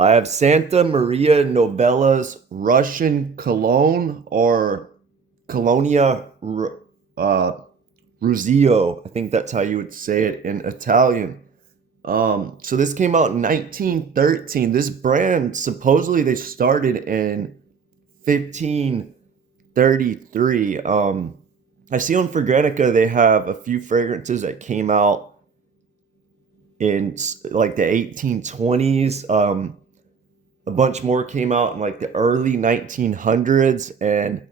I have Santa Maria Novella's Russian cologne or Colonia uh, Ruzio. I think that's how you would say it in Italian. So this came out in 1913. This brand supposedly they started in 1533. I see on Fragrantica they have a few fragrances that came out in like the 1820s. A bunch more came out in like the early 1900s, and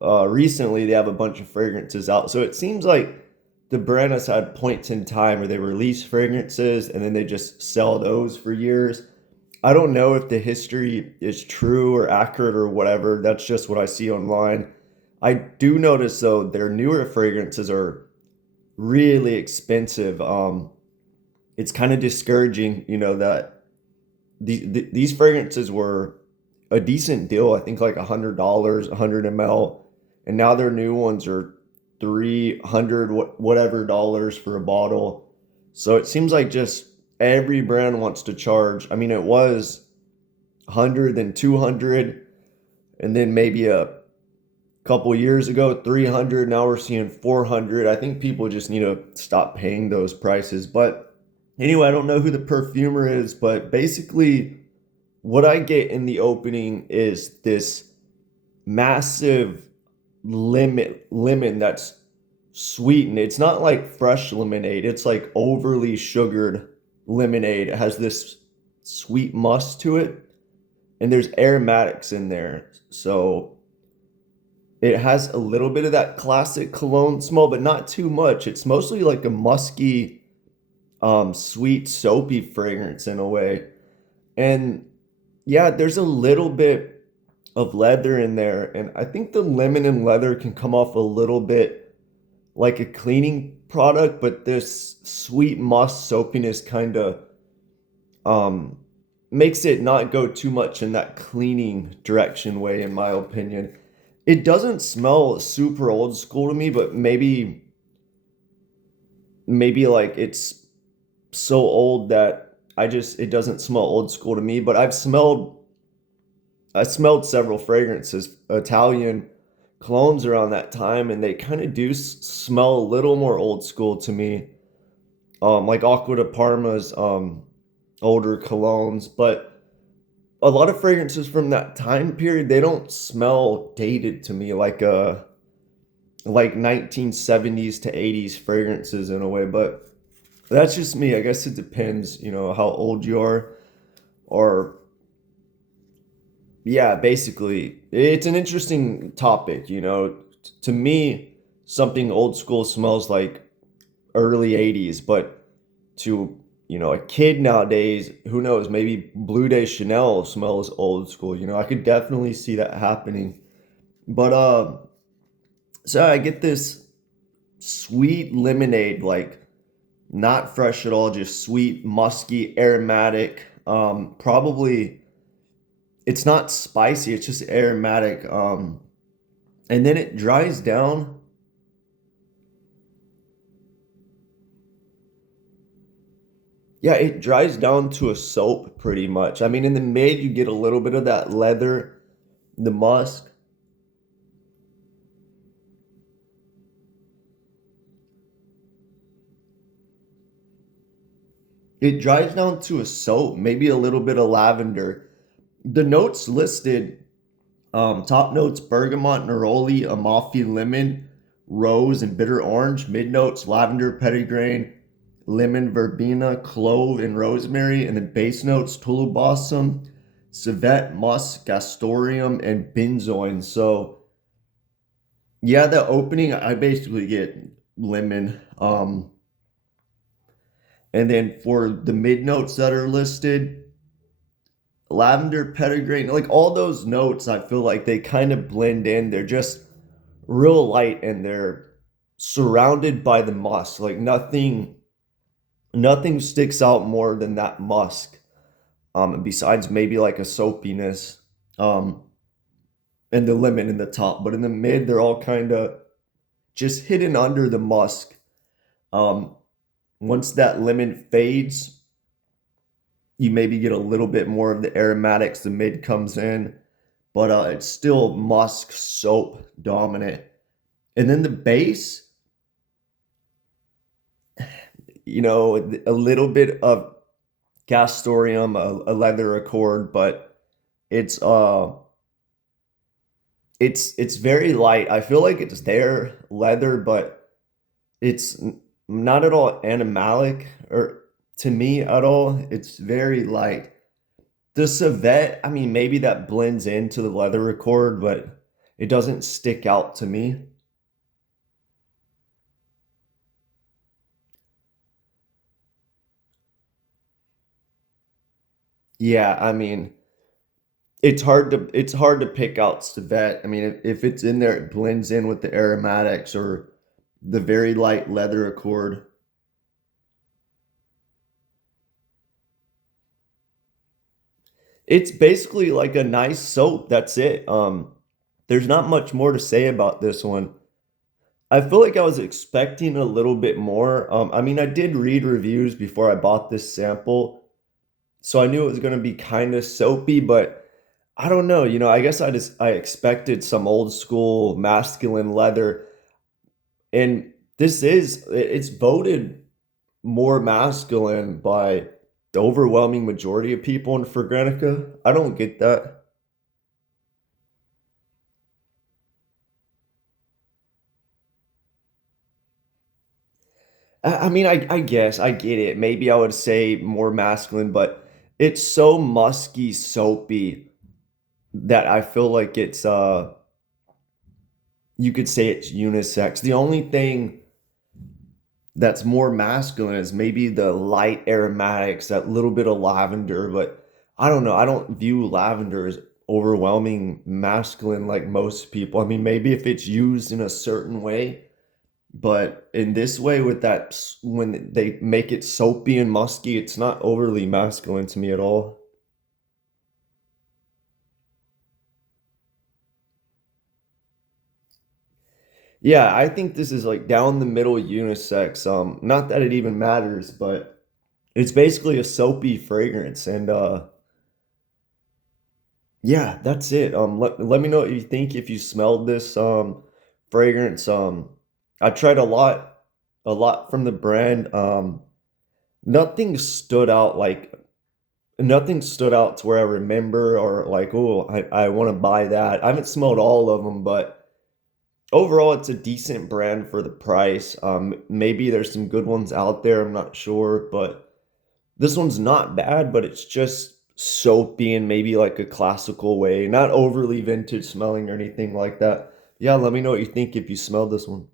recently they have a bunch of fragrances out. So it seems like the brand has had points in time where they release fragrances and then they just sell those for years. I don't know if the history is true or accurate or whatever. That's just what I see online. I do notice though their newer fragrances are really expensive. It's kind of discouraging, that these fragrances were a decent deal. I think like $100, 100 ml, and now their new ones are 300 whatever dollars for a bottle. So it seems like just every brand wants to charge. I mean, it was 100 then 200, and then maybe a couple years ago 300. Now we're seeing 400. I think people just need to stop paying those prices. But anyway, I don't know who the perfumer is, but basically what I get in the opening is this massive lemon that's sweetened. It's not like fresh lemonade. It's like overly sugared lemonade. It has this sweet must to it, and there's aromatics in there. So it has a little bit of that classic cologne smell, but not too much. It's mostly like a musky, sweet, soapy fragrance in a way. And yeah, there's a little bit of leather in there, and I think the lemon and leather can come off a little bit like a cleaning product, but this sweet musk soapiness kind of um makes it not go too much in that cleaning direction way, in my opinion. It doesn't smell super old school to me, but maybe like it's so old that it doesn't smell old school to me. But I smelled several fragrances, Italian colognes around that time, and they kind of do smell a little more old school to me. Like Aqua de Parma's older colognes, but a lot of fragrances from that time period, they don't smell dated to me like 1970s to 80s fragrances in a way. But that's just me. I guess it depends, how old you are, or yeah, basically, it's an interesting topic. To me, something old school smells like early 80s, but to, a kid nowadays, who knows, maybe Blue Day Chanel smells old school. I could definitely see that happening. But so I get this sweet lemonade, like not fresh at all, just sweet, musky, aromatic. Probably it's not spicy, it's just aromatic. And then it dries down. Yeah, it dries down to a soap pretty much. I mean, in the mid, you get a little bit of that leather, the musk. It dries down to a soap, maybe a little bit of lavender. The notes listed, top notes bergamot, neroli, Amalfi lemon, rose, and bitter orange. Mid notes lavender, petitgrain, lemon, verbena, clove, and rosemary. And then base notes tulu balsam, civet, musk, gastorium, and benzoin. So yeah, the opening I basically get lemon. And then for the mid notes that are listed, lavender, petitgrain, like all those notes, I feel like they kind of blend in. They're just real light and they're surrounded by the musk. Like nothing sticks out more than that musk. Besides maybe like a soapiness, um, and the lemon in the top, but in the mid, they're all kind of just hidden under the musk. Um, Once that lemon fades, You maybe get a little bit more of the aromatics, the mid comes in, but it's still musk soap dominant. And then the base, a little bit of castoreum, a leather accord, but it's uh it's very light. I feel like it's there leather, but it's not at all animalic or to me at all. It's very light. The civet, I mean, maybe that blends into the leather accord, but it doesn't stick out to me. Yeah, I mean, it's hard to pick out civet. I mean, if it's in there, it blends in with the aromatics or the very light leather accord. It's basically like a nice soap. That's it. There's not much more to say about this one. I feel like I was expecting a little bit more. I mean, I did read reviews before I bought this sample, so I knew it was going to be kind of soapy, but I don't know. I guess I expected some old school masculine leather, and it's voted more masculine by the overwhelming majority of people in Fragrantica. I don't get that. I mean, I guess I get it. Maybe I would say more masculine, but it's so musky, soapy that I feel like you could say it's unisex. The only thing that's more masculine is maybe the light aromatics, that little bit of lavender, but I don't know. I don't view lavender as overwhelming masculine like most people. I mean, maybe if it's used in a certain way, but in this way, with when they make it soapy and musky, it's not overly masculine to me at all. Yeah, I think this is like down the middle unisex. Not that it even matters, but it's basically a soapy fragrance, and yeah, that's it. Let me know what you think if you smelled this fragrance. I tried a lot from the brand. Nothing stood out like nothing stood out to where I remember or like, oh, I want to buy that. I haven't smelled all of them, but overall, it's a decent brand for the price. Maybe there's some good ones out there. I'm not sure, but this one's not bad, but it's just soapy in maybe like a classical way, not overly vintage smelling or anything like that. Yeah, let me know what you think if you smell this one.